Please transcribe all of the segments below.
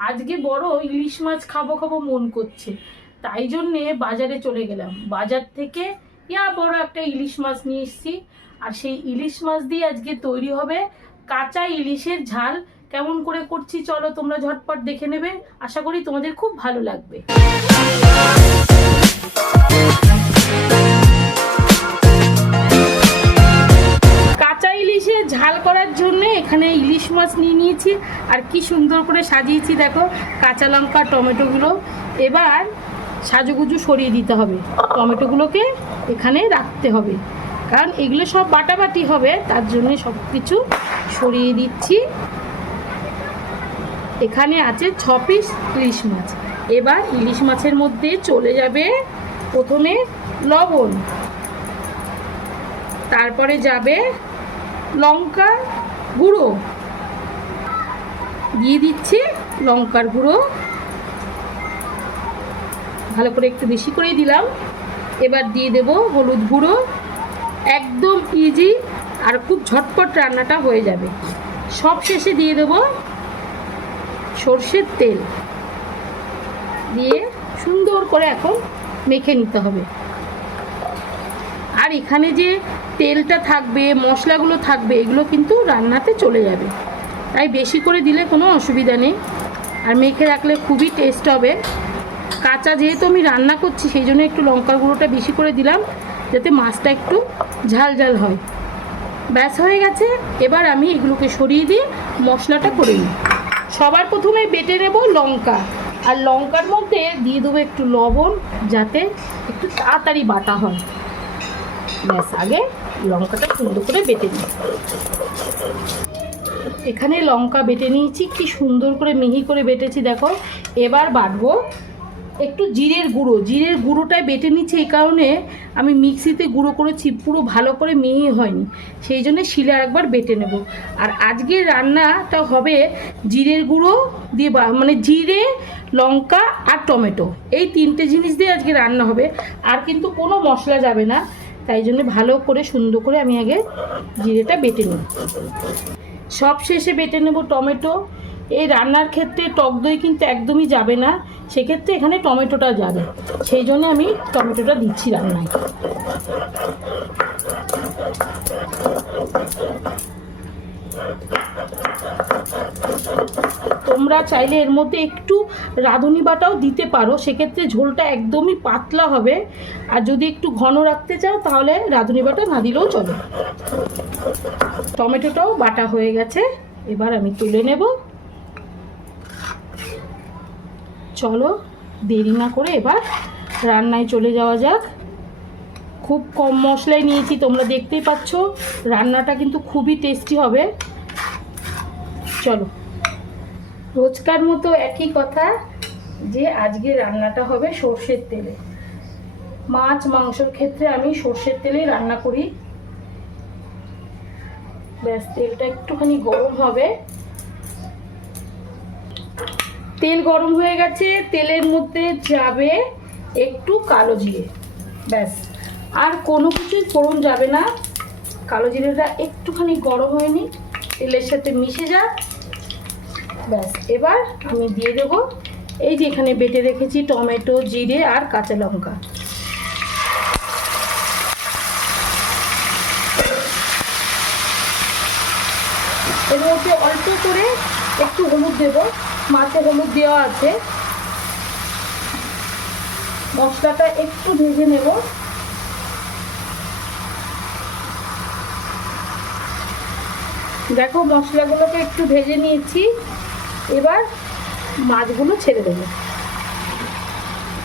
আজকে বড় ইলিশ মাছ খাবো খাবো মন করছে, তাই জন্যে বাজারে চলে গেলাম। বাজার থেকে বড় একটা ইলিশ মাছ নিয়ে এসেছি। আর সেই ইলিশ মাছ দিয়ে আজকে তৈরি হবে কাঁচা ইলিশের ঝাল। কেমন করে করছি চলো তোমরা ঝটপট দেখে নেবে। আশা করি তোমাদের খুব ভালো লাগবে। কাঁচা ইলিশে ঝাল করার জন্য এখানে ইলিশ মাছ নিয়ে নিয়েছি, আর কি সুন্দর করে সাজিয়েছি দেখো, কাঁচা লঙ্কা টমেটোগুলো। এবার সাজুগুজু সরিয়ে দিতে হবে, টমেটোগুলোকে এখানে রাখতে হবে, কারণ এগুলো সব বাটাবাটি হবে, তার জন্য সব কিছু সরিয়ে দিচ্ছি। এখানে আছে 6 পিস ইলিশ মাছ। এবার ইলিশ মাছের মধ্যে চলে যাবে প্রথমে লবণ, তারপরে যাবে লঙ্কা গুঁড়ো, দিয়ে দিচ্ছি লঙ্কার গুঁড়ো, ভালো করে একটু বেশি করেই দিলাম। এবার দিয়ে দেব হলুদ গুঁড়ো। একদম ইজি আর খুব ঝটপট রান্নাটা হয়ে যাবে। সব শেষে দিয়ে দেব সর্ষের তেল, দিয়ে সুন্দর করে এখন মেখে নিতে হবে। আর এখানে যে তেলটা থাকবে, মশলাগুলো থাকবে, এগুলো কিন্তু রান্নাতে চলে যাবে, তাই বেশি করে দিলে কোনো অসুবিধা নেই। আর মেখে রাখলে খুবই টেস্ট হবে। কাঁচা যেহেতু আমি রান্না করছি, সেই জন্য একটু লঙ্কার গুঁড়োটা বেশি করে দিলাম, যাতে মাছটা একটু ঝাল ঝাল হয়। ব্যাস হয়ে গেছে। এবার আমি এগুলোকে সরিয়ে দিয়ে মশলাটা করে নিই। সবার প্রথমে বেটে নেব লঙ্কা, আর লঙ্কার মধ্যে দিয়ে দেবো একটু লবণ, যাতে একটু তাড়াতাড়ি বাটা হয়। ব্যাস, আগে লঙ্কাটা সুন্দর করে বেটে নিই। এখানে লঙ্কা বেটে নিয়েছি, কি সুন্দর করে মিহি করে বেটেছি দেখো। এবার বাটবো একটু জিরের গুঁড়ো। জিরের গুঁড়োটাই বেটে নিচ্ছি, এই কারণে আমি মিক্সিতে গুঁড়ো করেছি, পুরো ভালো করে মিহি হয়নি, সেই জন্য শিলে একবার বেটে নেব। আর আজকের রান্নাটা হবে জিরের গুঁড়ো দিয়ে, মানে জিরে, লঙ্কা আর টমেটো, এই 3টে জিনিস দিয়ে আজকে রান্না হবে। আর কিন্তু কোনো মশলা যাবে না, তাই জন্য ভালো করে সুন্দর করে আমি আগে জিরেটা বেটে নেব। সব শেষে বেটে নেব টমেটো। এই রান্নার ক্ষেত্রে টক দই কিন্তু একদমই যাবে না, সেক্ষেত্রে এখানে টমেটোটা যাবে, সেই জন্য আমি টমেটোটা দিচ্ছি রান্নায়। তোমরা চাইলে এর মধ্যে একটু রাঁধুনি বাটাও দিতে পারো, সেক্ষেত্রে ঝোলটা একদমই পাতলা হবে। আর যদি একটু ঘন রাখতে চাও তাহলে রাঁধুনি বাটা না দিলেও চলে। টমেটোটাও বাটা হয়ে গেছে, এবার আমি তুলে নেব। চলো দেরি না করে এবার রান্নায় চলে যাওয়া যাক। খুব কম মশলায় নিয়েছি, তোমরা দেখতেই পাচ্ছ, রান্নাটা কিন্তু খুবই টেস্টি হবে। চলো, রোজকার মতো একই কথা, যে আজকে রান্নাটা হবে সর্ষের তেলে। মাছ মাংসর ক্ষেত্রে আমি সর্ষের তেলেই রান্না করি। ব্যাস, তেলটা একটুখানি গরম হবে। তেল গরম হয়ে গেছে, তেলের মধ্যে যাবে একটু কালো জিরে। ব্যাস, আর কোনো কিছুই ফোড়ন যাবে না। কালো জিরেটা একটুখানি গরম হয়নি, তেলের সাথে মিশে যাক। ব্যাস, এবার আমি দিয়ে দেব এই যে এখানে বেটে রেখেছি টমেটো, জিরে আর কাঁচা লঙ্কা। এর মধ্যে অল্প করে একটু হলুদ দেব, মাছে হলুদ দেওয়া আছে। মশলাটা একটু ভেজে নেব। দেখো, মশলাগুলোকে একটু ভেজে নিয়েছি। এবার মাছগুলো ছেড়ে দেবো।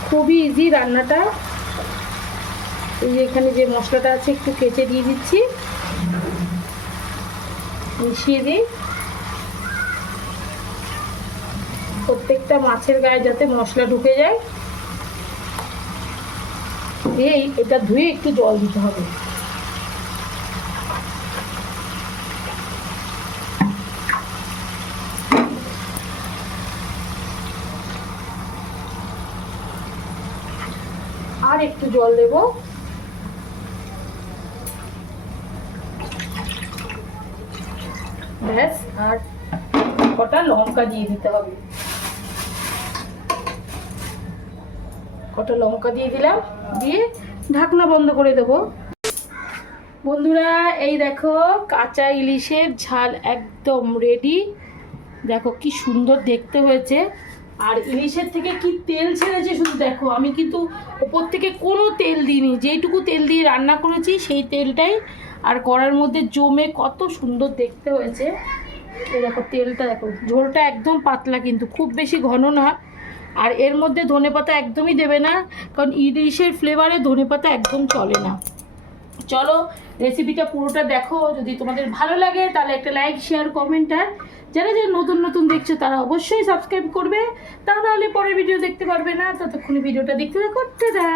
খুবই ইজি রান্নাটা। এই যে এখানে যে মশলাটা আছে একটু কেচে দিয়ে দিচ্ছি, মিশিয়ে দিই। প্রত্যেকটা মাছের গায়ে যাতে মশলা ঢুকে যায়। দিয়ে এটা ধুয়ে একটু জল দিতে হবে। আর একটু জল দেব। ব্যাস, আর কটা লঙ্কা দিয়ে দিতে হবে। কটা লঙ্কা দিয়ে দিলাম, দিয়ে ঢাকনা বন্ধ করে দেবো। বন্ধুরা এই দেখো কাঁচা ইলিশের ঝাল একদম রেডি। দেখো কি সুন্দর দেখতে হয়েছে, আর ইলিশের থেকে কি তেল ছেড়েছে শুধু দেখো। আমি কিন্তু ওপর থেকে কোনো তেল দিইনি, যেইটুকু তেল দিয়ে রান্না করেছি সেই তেলটাই আর কড়ার মধ্যে জমে কত সুন্দর দেখতে হয়েছে। এই দেখো তেলটা দেখো, ঝোলটা একদম পাতলা কিন্তু খুব বেশি ঘন না। আর এর মধ্যে ধনেপাতা একদমই দেবে না, কারণ ইলিশের ফ্লেভারে ধনেপাতা একদম চলে না। চলো রেসিপিটা পুরোটা দেখো, যদি তোমাদের ভালো লাগে তাহলে একটা লাইক শেয়ার কমেন্ট, আর যারা যারা নতুন নতুন দেখছো তারা অবশ্যই সাবস্ক্রাইব করবে, তা নাহলে পরের ভিডিও দেখতে পারবে না। ততক্ষণে ভিডিওটা দেখতে থাকো, টাটা।